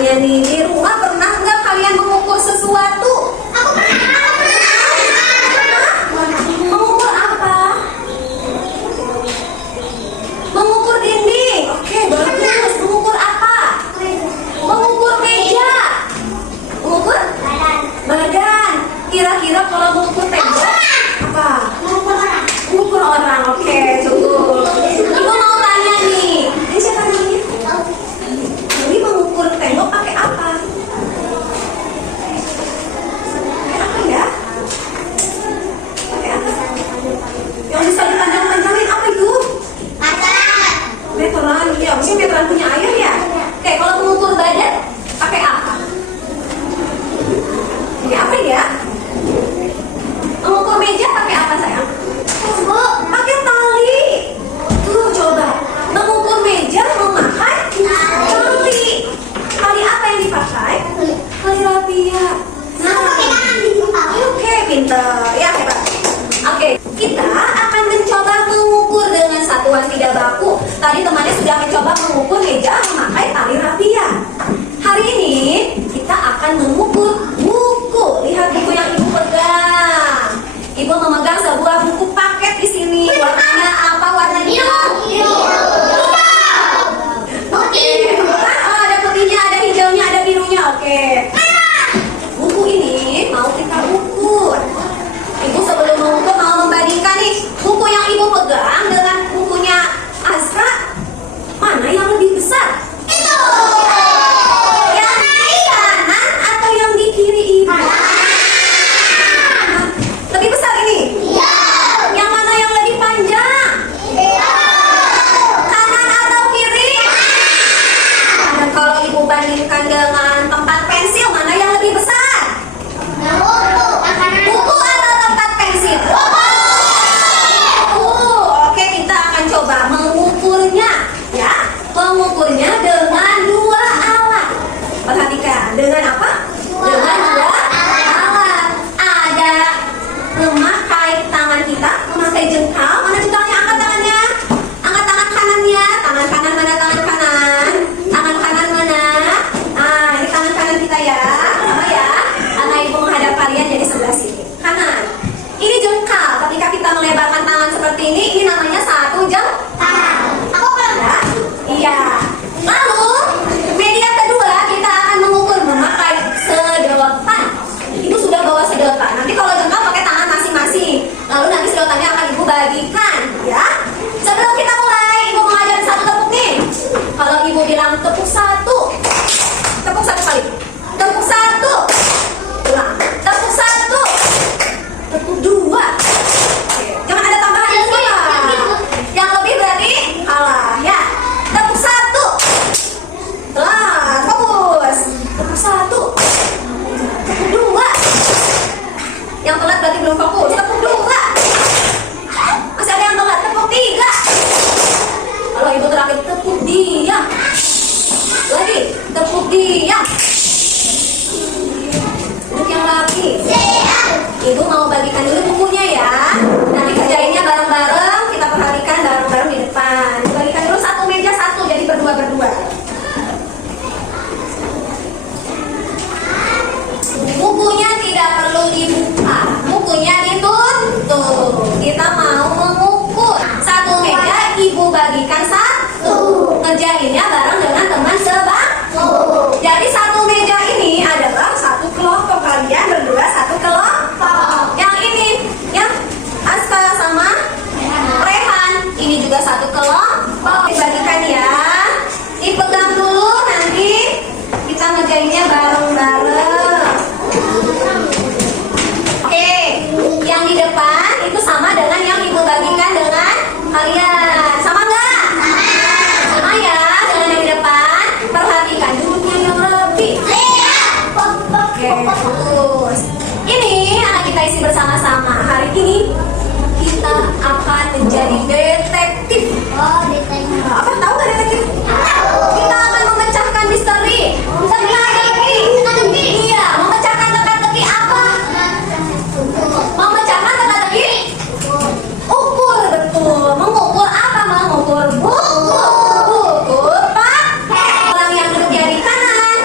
tanya nih, di rumah pernah nggak kalian mengukur sesuatu? Aku pernah. Mengukur apa? Mengukur dinding. Oke, bagus. Mengukur apa? Mengukur meja. Mengukur badan. Kira-kira kalau mengukur meja apa? Mengukur orang. Oke, cukup. Ibu mau tanya nih. Ini siapa nih? Ini mengukur tembok pakai apa? Pakai apa ya? Pakai apa? Yang bisa dipanjang-panjangin apa itu? Meteran. Ya, mungkin meteran punya ayah ya. Oke, kalau mengukur badan pakai apa? Pakai apa ya? Mengukur meja pakai apa sayang? Pakai tali. Tuh coba. Mengukur meja memakai tali. Tali apa yang dipakai? Tali rapia. Oke, pinter. Ya, hebat. Oke, kita akan mencoba mengukur dengan satuan tidak baku. Tadi temannya sudah mencoba mengukur meja memakai tali rapia. Hari ini kita akan mengukur buku. Lihat buku yang ibu pegang. Ibu memegang sebuah buku paket di sini. Warnanya apa? Warnanya oke. Oh, ada putihnya, ada hijaunya, ada birunya. Oke. Buku ini mau kita ukur. Ibu sebelum mengukur mau membandingkan nih buku yang ibu pegang dengan bukunya Azra. Mana yang lebih besar? Itu. Yang di kanan atau yang di kiri ibu? Lebih besar ini? Iya. Yang mana yang lebih panjang? Iya. Kanan atau kiri? Dan kalau ibu bandingkan dengan tempat pensil, mana yang lebih besar? Buku atau tempat pensil? Oke, kita akan coba mengukurnya, ya. Mengukurnya dengan dua alat. Perhatikan, dengan apa? Dengan dua alat. Ada memakai tangan kita, memakai jengkal. Mana jengkalnya? Angkat tangannya. Angkat tangan kanannya. Tangan kanan mana? Tangan kanan. Tangan kanan mana? Nah, ini tangan kanan kita ya. Sama ya. Karena ibu menghadap kalian jadi sebelah sini. Kanan. Ini jengkal. Ketika kita melebarkan tangan seperti ini namanya satu jengkal. Aku pernah. Ya? Iya. Lalu media kedua kita akan mengukur memakai sedotan. Ibu sudah bawa sedotan. Nanti kalau jengkal pakai tangan masing-masing. Lalu nanti sedotannya akan ibu bagikan, ya. Sebelum kita mulai, ibu mengajar satu tepuk nih. Kalau ibu bilang tepuk satu kali. Tepuk satu. Ulang. Tepuk satu. Tepuk dua. Oke. Jangan ada tambahan yang dua. Yang lebih berarti kalah, ya. Tepuk satu. Telah, fokus. Tepuk satu. Tepuk dua. Yang telat berarti belum fokus. Tepuk dua. Masih ada yang telat. Tepuk tiga. Kalau ibu terakhir tepuk diam. Lagi. Tepuk diam. Duduk yang rapi. Ibu mau bagikan dulu bukunya ya. Nanti kerjainnya bareng-bareng. Kita perhatikan bareng-bareng di depan. Bagikan dulu satu meja satu, jadi berdua-berdua. Bukunya tidak perlu dibuka. Bukunya ditutup. Kita mau mengukur. Satu meja ibu bagikan satu. Ngerjainnya bareng dengan teman sebangku. Jadi satu meja ini adalah satu kelompok. Kalian berdua satu kelompok. Yang ini, yang Aska sama Rehan, ini juga satu kelompok. Dibagikan ya. Dipegang dulu, nanti kita ngerjainnya bareng-bareng. Oke, yang di depan itu sama dengan yang ibu bagikan dengan kalian. Sama nggak? Sama ya, dengan yang di depan. Perhatikan duduknya yang lebih. Oke, fokus. Ini akan kita isi bersama-sama. Hari ini kita akan menjadi detektif. Oh, detektif. Apa tahu nggak detektif? Kita akan memecahkan misteri. Teka-teki. Iya, memecahkan teka-teki apa? Memecahkan teka-teki? Ukur, betul. Mengukur apa? Mengukur buku. Buku paket. Orang yang duduk di kanan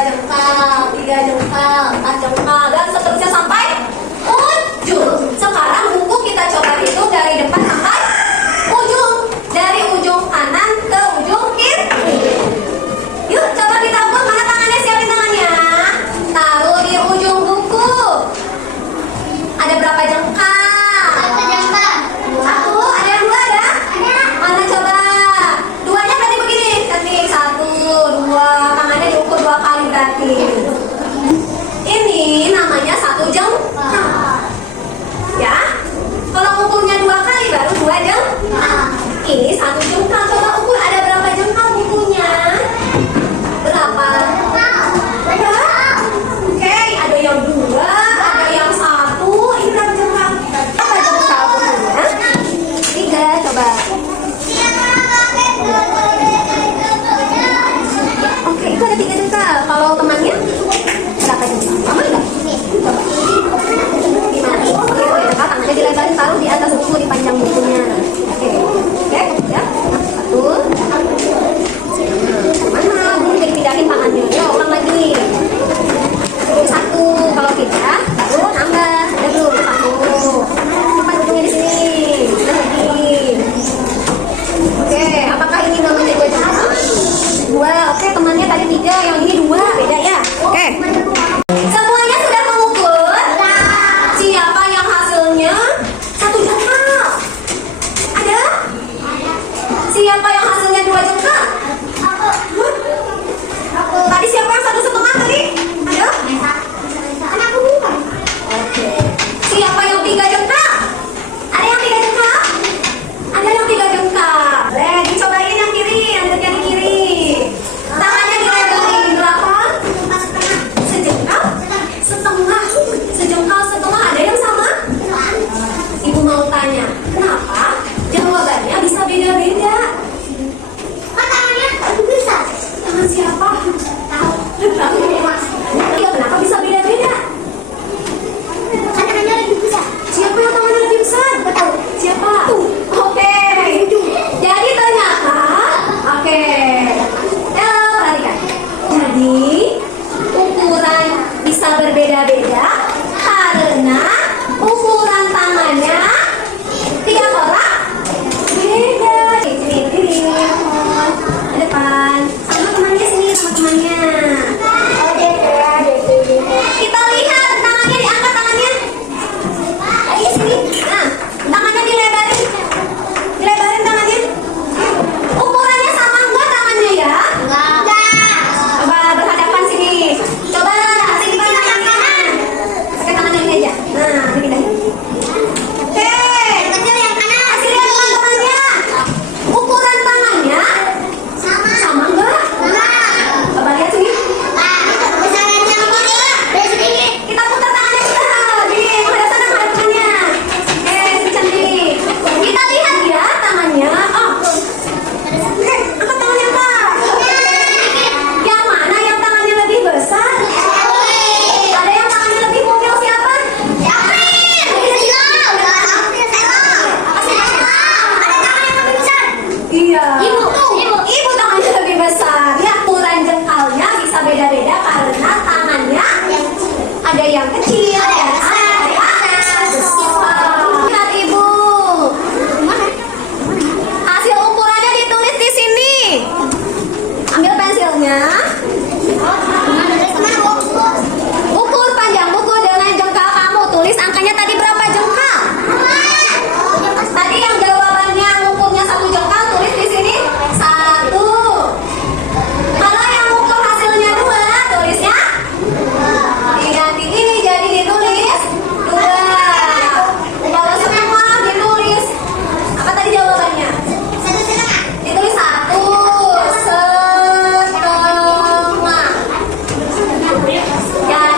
jengkal, 3 jengkal, 4 jengkal, dan seterusnya sampai ujung. Sekarang buku kita coba hitung dari depan sampai ujung, dari ujung kanan ke ujung kiri. Yuk coba kita ukur, mana tangannya, siapin tangannya, taruh di ujung buku. Ada berapa jengkal? Satu jengkal. 1, ada yang 2 ada? Mana coba? 2-nya berarti begini, ketik 1, 2, tangannya diukur 2 kali berarti. Ini namanya 1 jengkal. Ya, kalau ukurnya 2 kali baru 2 jengkal. Ini 1 jengkal, coba ukur ada berapa jengkal bukunya? Berapa? Ada? Oke, ada yang 2, ada yang 1. Ini berapa jengkal? Berapa jengkal bukunya? 3, coba. Oke, itu ada 3 jengkal. Kalau temannya berapa jengkal? Sama enggak? Coba. Gimana? Oke, jengkal tangannya dilebarin, taruh di atas buku, dipanjang bukunya. Oke, ya. 1. Mana? Belum dipindahin tangannya. Ya, ulang lagi. 1. Kalau tidak, baru nambah. Ada belum? 1. Cepat bukunya di sini. Udah lagi. Oke, apakah ini namanya 2 jengkal? 2. Oke, temannya tadi 3, yang ini 2. Beda ya? Oke. Semuanya sudah mengukur? Siapa yang hasilnya 1 jengkal? Ada? Siapa yang hasilnya 2 jengkal? Tadi siapa yang 1,5 tadi? Ada? Oke. Siapa yang 3 jengkal? Ada yang 3 jengkal? Ada yang 3 jengkal. Boleh dicobain yang kiri, yang di kiri. Tangannya dilebarin berapa? Sejengkal? Setengah. Sejengkal setengah. Ada yang sama? Ibu mau tanya, kenapa? Jawabannya bisa beda-beda. Tangan siapa? Tahu. Iya, kenapa bisa beda-beda? Siapa yang tangannya lebih besar? Siapa? Oke. Jadi ternyata, oke. Perhatikan. Jadi ukuran bisa berbeda-beda karena ukuran tangannya tiap orang beda. Ini ke depan. Sama temannya sini, sama temannya. Kita lihat tangannya, diangkat tangannya. Ayo sini. Nah, tangannya dilebarin. Dilebarin tangannya. Ukurannya sama enggak tangannya ya? Coba berhadapan sini. Coba sini tangannya. Pakai tangan yang ini aja. Nah, ini pindahin. Oke. Kasih lihat teman-temannya. Ukuran tangannya sama enggak? Coba lihat sini. Kita putar tangannya kita. Di menghadap sana, menghadap tangannya. Sini cantik. Kita lihat ya tangannya. Oke, angkat tangannya Pak. Yang mana yang tangannya lebih besar? Ada yang tangannya lebih mungil siapa? Iya. Ibu tangannya lebih besar. Ya, ukuran jengkalnya bisa beda-beda karena tangannya ada yang kecil, ada yang besar. Lihat ibu. Hasil ukurannya ditulis di sini. Ambil pensilnya. Ukur panjang buku dengan jengkal kamu. Tulis angkanya tadi berapa jengkal? Tadi yang jawabannya ukurnya 1 jengkal, tulis di sini 1. Kalau yang ukur hasilnya 2, tulisnya diganti ini jadi ditulis 2. Kalau semua ditulis apa tadi jawabannya? Ditulis 1,5. Ya,